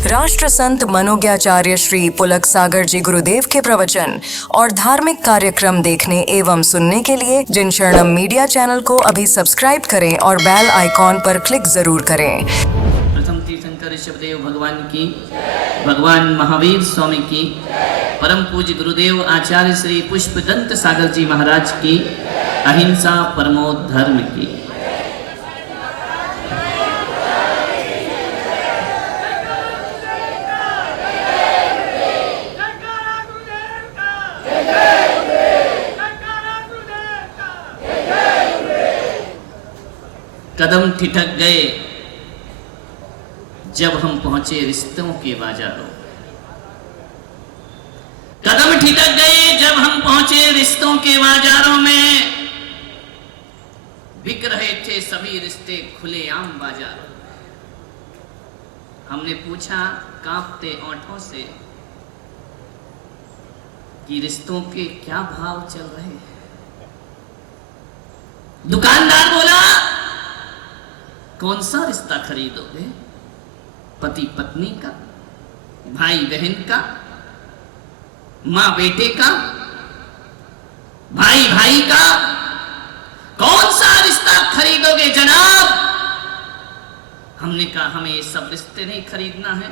राष्ट्र संत मनोज्ञाचार्य श्री पुलक सागर जी गुरुदेव के प्रवचन और धार्मिक कार्यक्रम देखने एवं सुनने के लिए जिन शरणम मीडिया चैनल को अभी सब्सक्राइब करें और बेल आइकॉन पर क्लिक जरूर करें। प्रथम तीर्थंकर ऋषभदेव भगवान की, भगवान महावीर स्वामी की, परम पूज्य गुरुदेव आचार्य श्री पुष्पदंत सागर जी महाराज की, अहिंसा परमो धर्म की। कदम ठिठक गए जब हम पहुंचे रिश्तों के बाजारों। कदम ठिठक गए जब हम पहुंचे रिश्तों के बाजारों में। बिक रहे थे सभी रिश्ते खुलेआम बाजारों। हमने पूछा कांपते ओंठों से कि रिश्तों के क्या भाव चल रहे हैं। दुकानदार बोला, कौन सा रिश्ता खरीदोगे? पति पत्नी का, भाई बहन का, मां बेटे का, भाई भाई का? कौन सा रिश्ता खरीदोगे जनाब? हमने कहा हमें ये सब रिश्ते नहीं खरीदना है।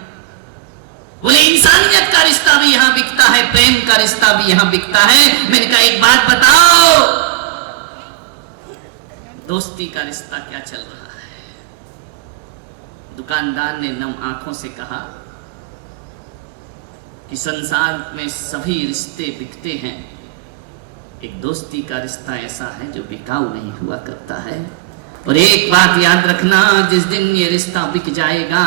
बोले इंसानियत का रिश्ता भी यहां बिकता है, प्रेम का रिश्ता भी यहां बिकता है। मैंने कहा एक बात बताओ, दोस्ती का रिश्ता क्या चल रहा है? दुकानदार ने नम आंखों से कहा कि संसार में सभी रिश्ते बिकते हैं, एक दोस्ती का रिश्ता ऐसा है जो बिकाऊ नहीं हुआ करता है। और एक बात याद रखना, जिस दिन ये रिश्ता बिक जाएगा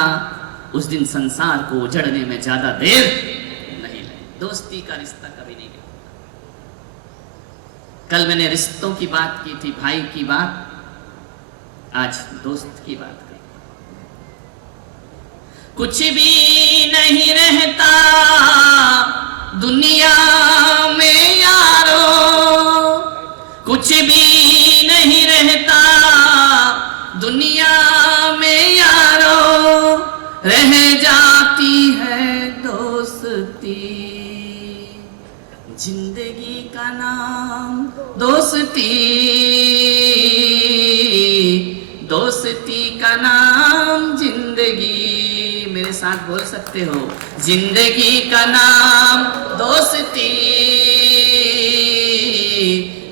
उस दिन संसार को उजड़ने में ज्यादा देर नहीं लगे। दोस्ती का रिश्ता कभी नहीं बिकता। कल मैंने रिश्तों की बात की थी, भाई की बात, आज दोस्त की बात। कुछ भी नहीं रहता दुनिया में यारो, कुछ भी नहीं रहता दुनिया में यारो, रह जाती है दोस्ती, जिंदगी का नाम दोस्ती, दोस्ती का नाम जिंदगी। मेरे साथ बोल सकते हो, जिंदगी का नाम दोस्ती,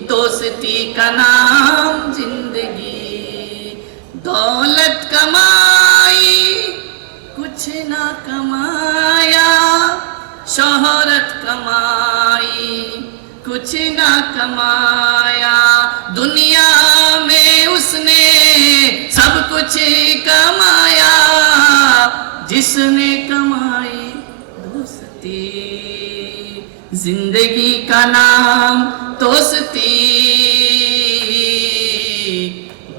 दोस्ती का नाम जिंदगी। दौलत कमाई कुछ ना कमाया, शोहरत कमाई कुछ ना कमाया, दुनिया में उसने सब कुछ कमाया, जिसने कमाई दोस्ती, जिंदगी का नाम दोस्ती,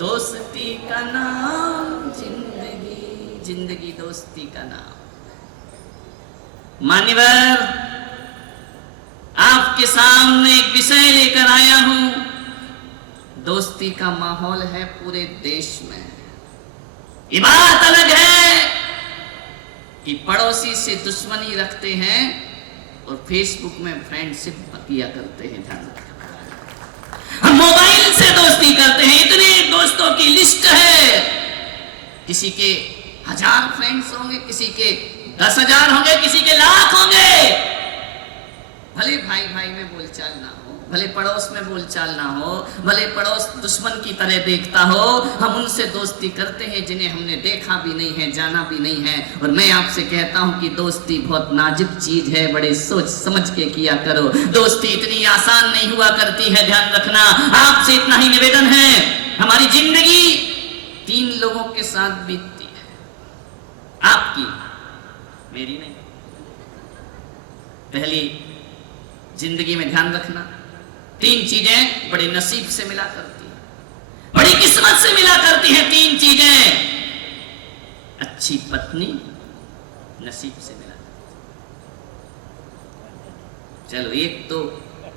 दोस्ती का नाम जिंदगी, जिंदगी दोस्ती का नाम। मान्यवर, आपके सामने एक विषय लेकर आया हूं। दोस्ती का माहौल है पूरे देश में। ये बात अलग है कि पड़ोसी से दुश्मनी रखते हैं और फेसबुक में फ्रेंडशिप किया करते हैं। ध्यान रखना, हम मोबाइल से दोस्ती करते हैं। इतने दोस्तों की लिस्ट है, किसी के 1000 फ्रेंड्स होंगे, किसी के 10,000 होंगे, किसी के लाख होंगे। भले भाई भाई में बोलचाल ना हो, भले पड़ोस में बोलचाल ना हो, भले पड़ोस दुश्मन की तरह देखता हो, हम उनसे दोस्ती करते हैं जिन्हें हमने देखा भी नहीं है, जाना भी नहीं है। और मैं आपसे कहता हूं कि दोस्ती बहुत नाजुक चीज है, बड़े सोच समझ के किया करो। दोस्ती इतनी आसान नहीं हुआ करती है, ध्यान रखना। आपसे इतना ही निवेदन है, हमारी जिंदगी 3 लोगों के साथ बीतती है, आपकी, मेरी नहीं। पहली जिंदगी में ध्यान रखना, 3 चीजें बड़े नसीब से मिला करती हैं, बड़ी किस्मत से मिला करती हैं। 3 चीजें, अच्छी पत्नी नसीब से मिला करती। चलो, एक तो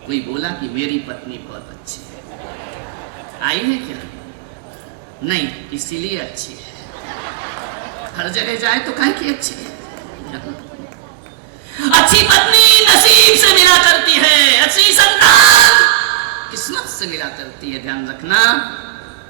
कोई बोला कि मेरी पत्नी बहुत अच्छी है, आई है क्या? नहीं, इसीलिए अच्छी है। हर जगह जाए तो काहे की अच्छी है। अच्छी पत्नी नसीब से मिला करती है, अच्छी संतान किस्मत से मिला करती है, ध्यान रखना।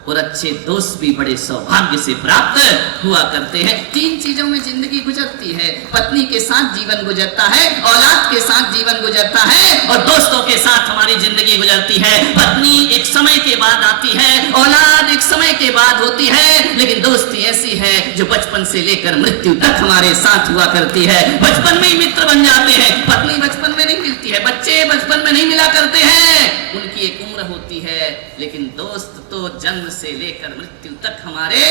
और अच्छे दोस्त भी बड़े सौभाग्य से प्राप्त हुआ करते हैं। 3 चीजों में जिंदगी गुजरती है, पत्नी के साथ जीवन गुजरता है, औलाद के साथ जीवन गुजरता है, और दोस्तों के साथ हमारी जिंदगी गुजरती है। पत्नी एक समय के बाद आती है, औलाद एक समय के बाद होती है, लेकिन दोस्ती ऐसी है जो बचपन से लेकर मृत्यु तक हमारे साथ हुआ करती है। बचपन में ही मित्र बन जाते हैं। पत्नी बचपन में नहीं मिलती है, बच्चे बचपन में नहीं मिला करते हैं, उनकी एक उम्र होती है, लेकिन दोस्त तो जन्म से लेकर मृत्यु तक हमारे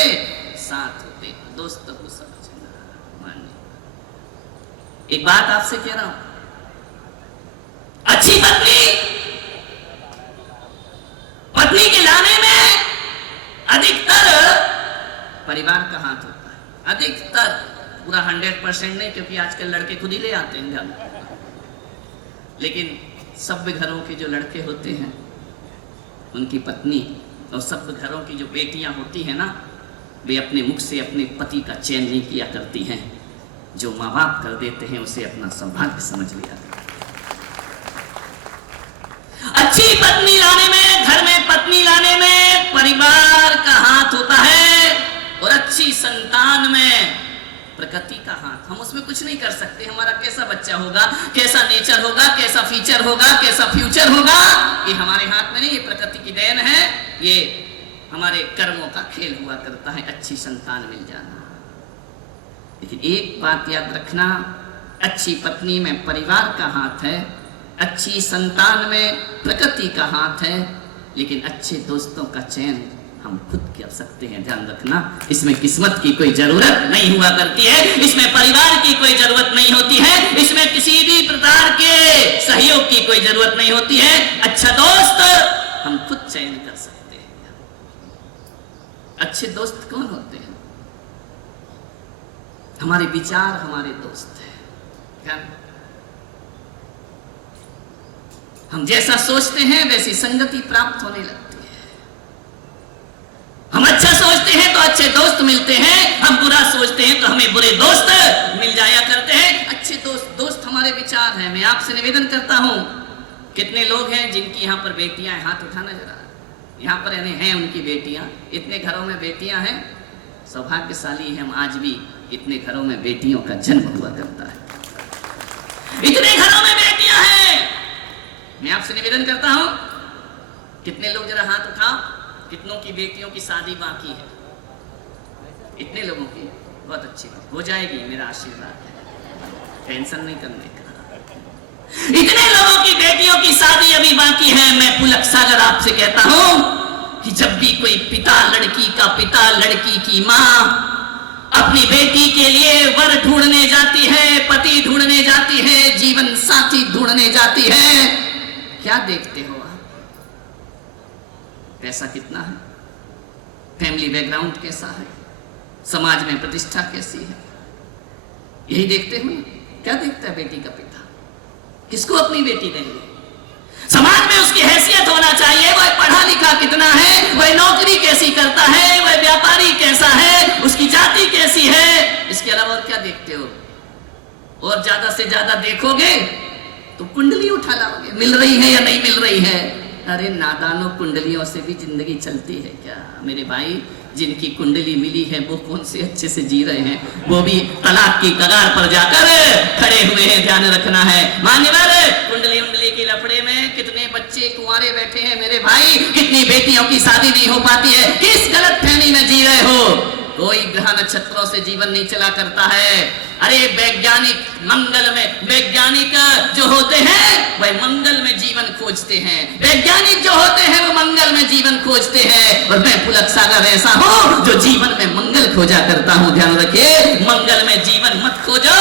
साथ होते हैं। दोस्तों को समझना, मानिए। एक बात आपसे कह रहा हूं, अच्छी पत्नी के लाने में अधिकतर परिवार का हाथ होता है। अधिकतर, पूरा 100% नहीं, क्योंकि आजकल लड़के खुद ही ले आते हैं ध्यान, लेकिन सभ्य घरों के जो लड़के होते हैं उनकी पत्नी और सभ्य घरों की जो बेटियां होती हैं ना, वे अपने मुख से अपने पति का चयन नहीं किया करती हैं। जो माँ बाप कर देते हैं उसे अपना सौभाग्य समझ लिया। अच्छी पत्नी लाने में, घर में पत्नी लाने में परिवार का हाथ होता है, और अच्छी संतान में प्रकृति का हाथ। हम उसमें कुछ नहीं कर सकते। हमारा कैसा बच्चा होगा, कैसा नेचर होगा, कैसा फीचर होगा, कैसा फ्यूचर होगा, ये हमारे हाथ में नहीं, ये प्रकृति की देन है, ये हमारे कर्मों का खेल हुआ करता है अच्छी संतान मिल जाना। लेकिन एक बात याद रखना, अच्छी पत्नी में परिवार का हाथ है, अच्छी संतान में प्रकृति का हाथ है, लेकिन अच्छे दोस्तों का चयन हम खुद कर सकते हैं। ध्यान रखना, इसमें किस्मत की कोई जरूरत नहीं हुआ करती है, इसमें परिवार की कोई जरूरत नहीं होती है, इसमें किसी भी प्रकार के सहयोग की कोई जरूरत नहीं होती है। अच्छा दोस्त हम खुद चयन कर सकते हैं। अच्छे दोस्त कौन होते हैं? हमारे विचार हमारे दोस्त हैं। हम जैसा सोचते हैं वैसी संगति प्राप्त होने लगती है। हम अच्छा सोचते हैं तो अच्छे दोस्त मिलते हैं, हम बुरा सोचते हैं तो हमें बुरे दोस्त मिल जाया करते हैं। अच्छे दोस्त हमारे विचार हैं। मैं आपसे निवेदन करता हूं, कितने लोग हैं जिनकी यहाँ पर बेटियां हैं? हाथ उठाना जरा। यहाँ पर हैं उनकी बेटियां, इतने घरों में बेटियां हैं, सौभाग्यशाली हम आज भी इतने घरों में बेटियों का जन्म हुआ करता है। इतने घरों में बेटियां हैं। मैं आपसे निवेदन करता हूं, कितने लोग जरा हाथ उठाओ, कितनों की बेटियों की शादी बाकी है? इतने लोगों की, बहुत अच्छी बात, हो जाएगी, मेरा आशीर्वाद है, टेंशन नहीं करने का। इतने लोगों की बेटियों की शादी अभी बाकी है। मैं पुलक सागर आपसे कहता हूं कि जब भी कोई पिता, लड़की का पिता, लड़की की मां अपनी बेटी के लिए वर ढूंढने जाती है, पति ढूंढने जाती है, जीवन साथी ढूंढने जाती है, क्या देखते हो? पैसा कितना है, फैमिली बैकग्राउंड कैसा है, समाज में प्रतिष्ठा कैसी है, यही देखते हो। क्या देखता है बेटी का पिता? किसको अपनी बेटी देंगे? समाज में उसकी हैसियत होना चाहिए, वह पढ़ा लिखा कितना है, वह नौकरी कैसी करता है, वह व्यापारी कैसा है, उसकी जाति कैसी है। इसके अलावा और क्या देखते हो? और ज्यादा से ज्यादा देखोगे तो कुंडली उठा लाओगे, मिल रही है या नहीं मिल रही है। अरे नादानों, कुंडलियों से भी जिंदगी चलती है क्या मेरे भाई? जिनकी कुंडली मिली है वो कौन से अच्छे से जी रहे हैं, वो भी तलाक की कगार पर जाकर खड़े हुए हैं। ध्यान रखना है मान्यवर, कुंडली उंडली के लफड़े में कितने बच्चे कुंवारे बैठे हैं मेरे भाई, कितनी बेटियों की शादी नहीं हो पाती है। किस गलत फहमी में जी रहे हो? कोई ग्रह नक्षत्रों से जीवन नहीं चला करता है। अरे वैज्ञानिक मंगल में, वैज्ञानिक जो होते हैं वह मंगल में जीवन खोजते हैं, वैज्ञानिक जो होते हैं वो मंगल में जीवन खोजते हैं, और मैं पुलक सागर ऐसा हूं जो जीवन में मंगल खोजा करता हूं। ध्यान रखिए, मंगल में जीवन मत खोजो,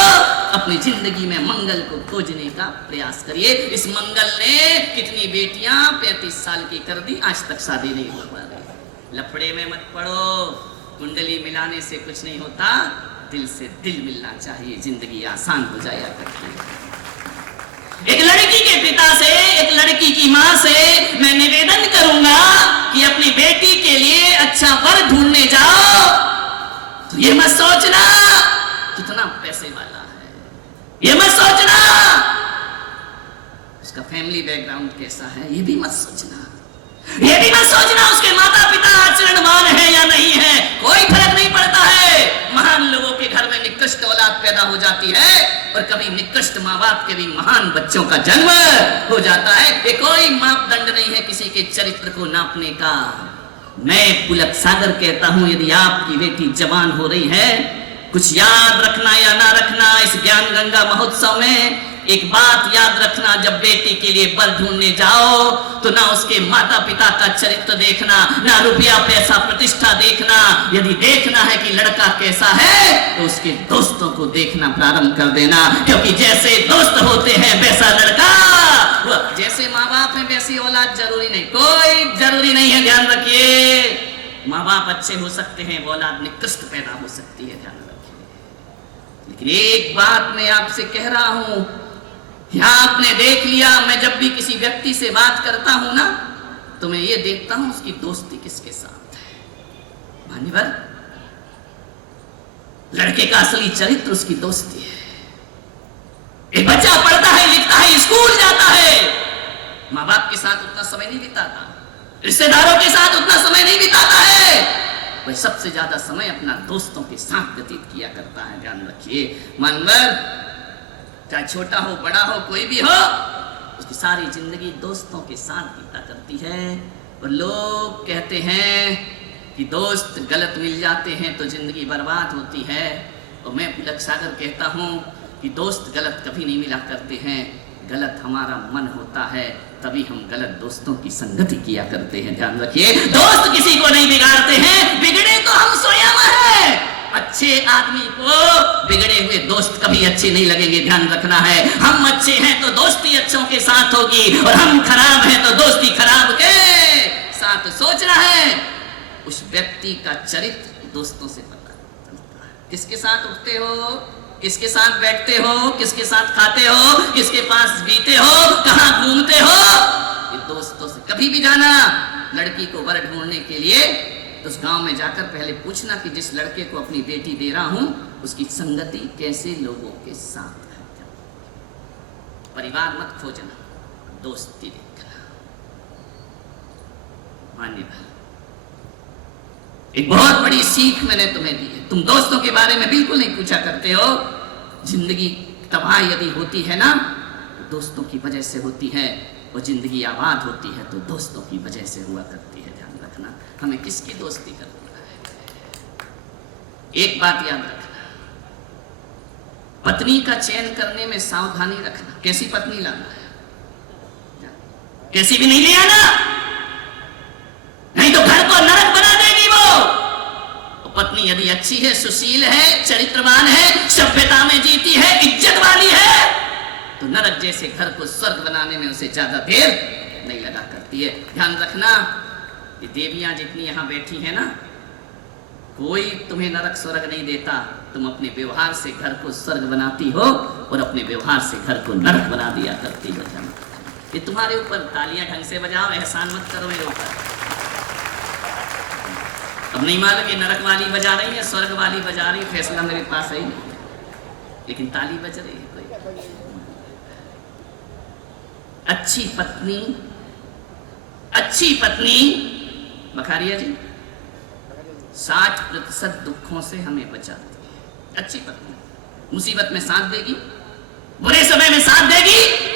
अपनी जिंदगी में मंगल को खोजने का प्रयास करिए। इस मंगल ने कितनी बेटियां 35 साल की कर दी, आज तक शादी नहीं हो पा रही। लफड़े में मत पड़ो, कुंडली मिलाने से कुछ नहीं होता, दिल से दिल मिलना चाहिए, जिंदगी आसान हो जाया करती है। एक लड़की के पिता से, एक लड़की की मां से मैं निवेदन करूंगा कि अपनी बेटी के लिए अच्छा वर ढूंढने जाओ तो ये मत सोचना कितना पैसे वाला है, ये मत सोचना उसका फैमिली बैकग्राउंड कैसा है, ये भी मत सोचना। ये भी मत सोचना उसके माता पिता आचरणवान है या नहीं है, कोई फर्क नहीं पड़ता है। महान लोगों के घर में निकृष्ट औलाद पैदा हो जाती है और कभी निकृष्ट माँ बाप के भी महान बच्चों का जन्म हो जाता है। ये कोई मापदंड नहीं है किसी के चरित्र को नापने का। मैं पुलक सागर कहता हूं, यदि आपकी बेटी जवान हो रही है, कुछ याद रखना या ना रखना, इस ज्ञान गंगा महोत्सव में एक बात याद रखना, जब बेटी के लिए बर ढूंढने जाओ तो ना उसके माता पिता का चरित्र देखना, ना रुपया पैसा प्रतिष्ठा देखना। यदि देखना है कि लड़का कैसा है तो उसके दोस्तों को देखना प्रारंभ कर देना, क्योंकि जैसे दोस्त होते हैं वैसा लड़का, जैसे माँ बाप हैं वैसी औलाद जरूरी नहीं, कोई जरूरी नहीं है। ध्यान रखिए, माँ बाप अच्छे हो सकते हैं, औलाद निकृष्ट पैदा हो सकती है, ध्यान रखिए। लेकिन एक बात मैं आपसे कह रहा हूं, आपने देख लिया, मैं जब भी किसी व्यक्ति से बात करता हूं ना, तो मैं ये देखता हूं उसकी दोस्ती किसके साथ है। मान्यवर, लड़के का असली चरित्र उसकी दोस्ती है। एक बच्चा पढ़ता है, लिखता है, स्कूल जाता है, माँ बाप के साथ उतना समय नहीं बिताता, रिश्तेदारों के साथ उतना समय नहीं बिताता है, वह सबसे ज्यादा समय अपना दोस्तों के साथ व्यतीत किया करता है। ध्यान रखिए मान्यवर, चाहे छोटा हो बड़ा हो कोई भी हो, उसकी सारी जिंदगी दोस्तों के साथ बीता करती है। और लोग कहते हैं कि दोस्त गलत मिल जाते हैं तो जिंदगी बर्बाद होती है, और मैं पुलक सागर कहता हूं कि दोस्त गलत कभी नहीं मिला करते हैं, गलत हमारा मन होता है, तभी हम गलत दोस्तों की संगति किया करते हैं। ध्यान रखिए, दोस्त किसी को नहीं बिगाड़ते हैं, बिगड़े तो हम स्वयं हैं। अच्छे आदमी को बिगड़े हुए दोस्त कभी अच्छे नहीं लगेंगे, ध्यान रखना है। हम अच्छे हैं तो दोस्ती अच्छों के साथ होगी, और हम खराब हैं तो दोस्ती खराब के साथ। सोचना है उस व्यक्ति का चरित्र दोस्तों से पता चलता है। किसके साथ उठते हो, किसके साथ बैठते हो, किसके साथ खाते हो, किसके पास बीते हो, कहां घूमते हो, ये दोस्तों से। कभी भी जाना लड़की को वर ढूंढने के लिए तो उस गांव में जाकर पहले पूछना कि जिस लड़के को अपनी बेटी दे रहा हूं उसकी संगति कैसे लोगों के साथ है। परिवार मत खोजना, दोस्ती देखना। मान्यवर, एक बहुत बड़ी सीख मैंने तुम्हें दी है। तुम दोस्तों के बारे में बिल्कुल नहीं पूछा करते हो। जिंदगी तबाह यदि होती है ना तो दोस्तों की वजह से होती है, और जिंदगी आबाद होती है तो दोस्तों की वजह से हुआ करती है। ध्यान रखना, हमें किसकी दोस्ती करनी है। एक बात याद रखना, पत्नी का चयन करने में सावधानी रखना। कैसी पत्नी लाना है, कैसी भी नहीं ले आना, नहीं तो घर को नरक बना देगी वो। पत्नी यदि अच्छी है, सुशील है, चरित्रवान है, सभ्यता में जीती है, इज्जत वाली है, तो नरक जैसे घर को स्वर्ग बनाने में उसे ज्यादा देर नहीं लगा करती है। ध्यान रखना, ये देवियां जितनी यहां बैठी है ना, कोई तुम्हें नरक स्वर्ग नहीं देता। तुम अपने व्यवहार से घर को स्वर्ग बनाती हो और अपने व्यवहार से घर को नरक बना दिया करती हो। ये तुम्हारे ऊपर, तालियां ढंग से बजाओ, एहसान मत करो मेरे ऊपर। अब नहीं मालूम ये नरक वाली बजा रही है, स्वर्ग वाली बजा रही, फैसला मेरे पास है ही नहीं, लेकिन ताली बज रही है। कोई अच्छी पत्नी बखारिया जी 60% दुखों से हमें बचाती है। अच्छी पत्नी मुसीबत में साथ देगी, बुरे समय में साथ देगी।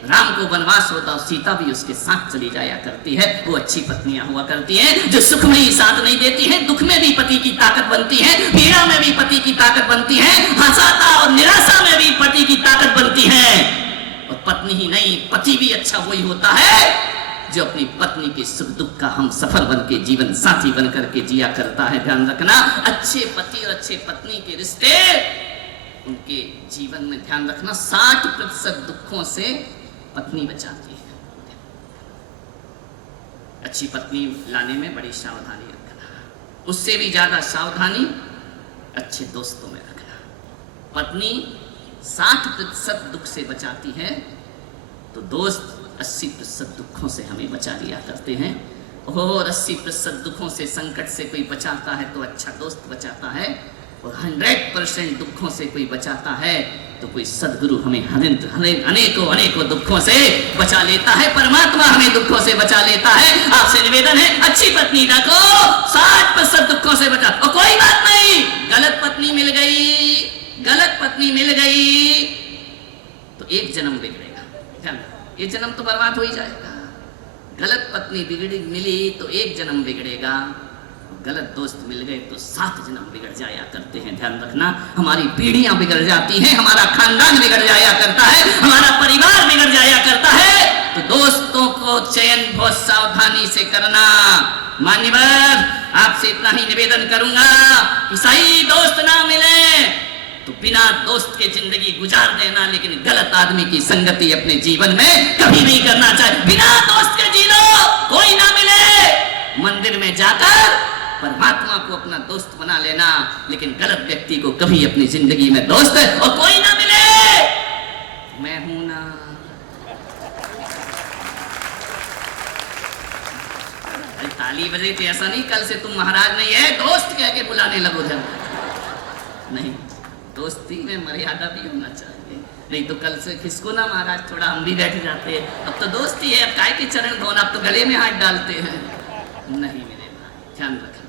राम को वनवास होता और सीता भी उसके साथ चली जाया करती है। वो अच्छी पत्नियां हुआ करती हैं, जो सुख में ही साथ नहीं देती हैं, दुख में भी पति की ताकत बनती है, पीड़ा में भी पति की ताकत बनती है, हंसाता और निराशा में भी पति की ताकत बनती है। और पत्नी ही नहीं, पति भी अच्छा वही होता है जो अपनी पत्नी के सुख दुख का हम सफर बन के, जीवन साथी बन करके जिया करता है। ध्यान रखना, अच्छे पति और अच्छे पत्नी के रिश्ते उनके जीवन में, ध्यान रखना, 60% दुखों से पत्नी बचाती है। अच्छी पत्नी लाने में बड़ी सावधानी रखना, उससे भी ज्यादा सावधानी अच्छे दोस्तों में रखना। पत्नी 60% दुख से बचाती है तो दोस्त 80% दुखों से हमें बचा लिया करते हैं। और 80% दुखों से, संकट से कोई बचाता है तो अच्छा दोस्त बचाता है। और 100% दुखों से कोई बचाता है तो कोई सदगुरु हमें अनेकों अनेकों दुखों से बचा लेता है, परमात्मा हमें दुखों से बचा लेता है। आपसे निवेदन है, अच्छी पत्नी रखो, 60% दुखों से बचा। और कोई बात नहीं, गलत पत्नी मिल गई तो एक जन्म बिगड़ेगा, ये जन्म तो बर्बाद हो ही जाएगा। गलत पत्नी मिली तो एक जन्म बिगड़ेगा, गलत दोस्त मिल गए तो 7 जन्म बिगड़ जाया करते हैं। ध्यान रखना, हमारी पीढ़ियां बिगड़ जाती हैं, हमारा खानदान बिगड़ जाया करता है, हमारा परिवार बिगड़ जाया करता है। तो दोस्तों को चयन बहुत सावधानी से करना। मान्यवर, आपसे इतना ही निवेदन करूंगा कि सही दोस्त ना मिले तो बिना दोस्त के जिंदगी गुजार देना, लेकिन गलत आदमी की संगति अपने जीवन में कभी नहीं करना चाहिए। बिना दोस्त के जी लो, कोई ना मिले मंदिर में जाकर परमात्मा को अपना दोस्त बना लेना, लेकिन गलत व्यक्ति को कभी अपनी जिंदगी में दोस्त और कोई ना मिले। मैं हूं ना, ताली बजे थे, ऐसा नहीं कल से तुम महाराज नहीं है दोस्त कह के बुलाने लगो। नहीं, दोस्ती में मर्यादा भी होना चाहिए, नहीं तो कल से किसको ना महाराज थोड़ा हम भी बैठ जाते हैं। अब तो दोस्ती है, अब काय के चरण धोना, अब तो गले में हाथ डालते हैं। नहीं मेरे भाई, ध्यान रखना।